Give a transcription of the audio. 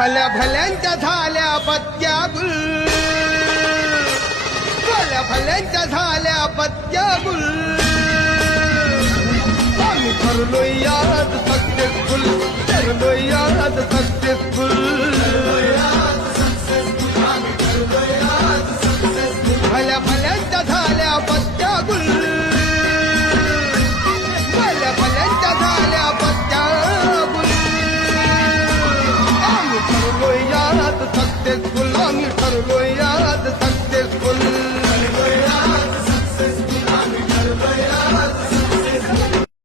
भल्या भल्यांच्या झाल्या पत्त्या गुल, भल्या भल्यांच्या झाल्या पत्त्या गुल. आम्ही ठरलोय आज सक्सेसफुल, ठरलोय आज सक्सेसफुल.